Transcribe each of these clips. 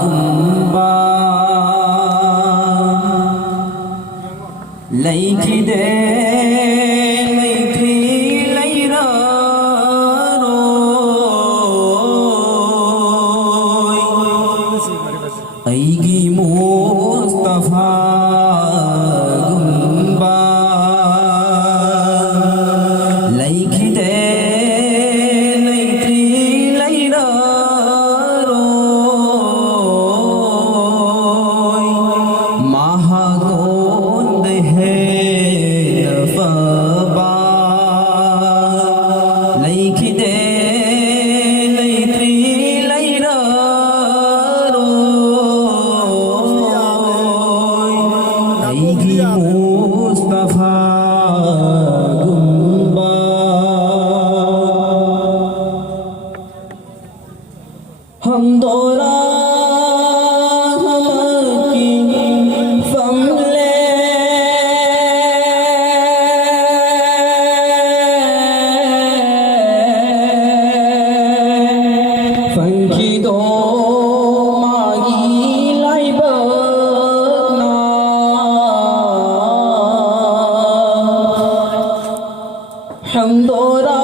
Gumba Laikide Laikri Laira Aigi Mustafa Gumba Laikide Mustafa Gumba Hamdora Hamaki Famle Funky Do Magi Laiba Hamdora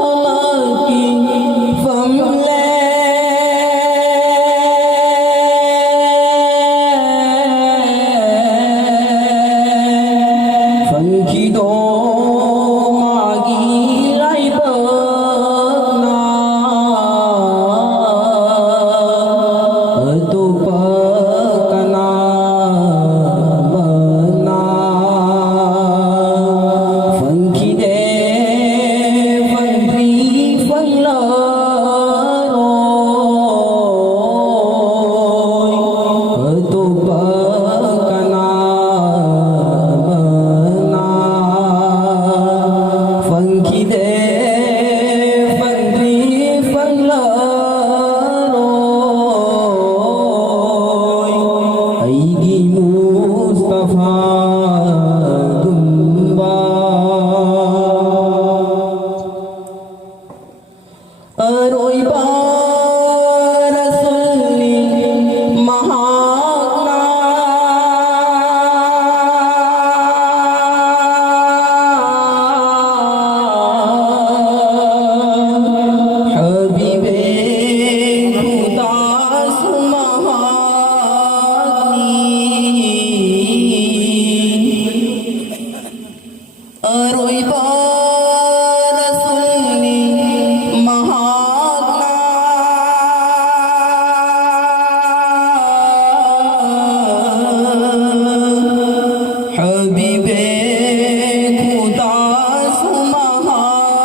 Hamaki Famle Funky Do Magi Laiba Tupa Kana Bana Funky De Funky Fangla Tupa Kana Bana Funky De Funky Fangla Aigi Mustafa Gumba Aroi Barasuli Mahagna Habibe Khuda Aroi Barasuli Mahagna Habibe Khuda Sumahani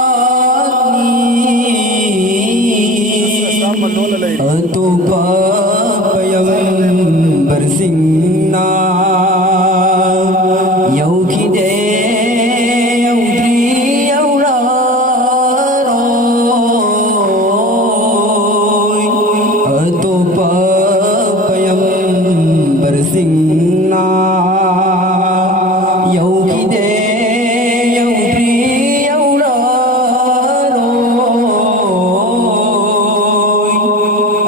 Tupa Payambar Singna Yaukide Singna Yaukide Yaupri Yauraroi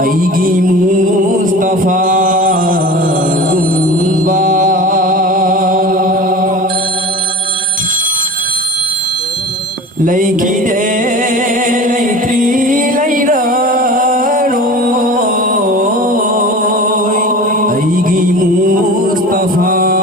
Aigi Mustafa Gumba Laikide Laikri Lairaroi Aigi Mustafa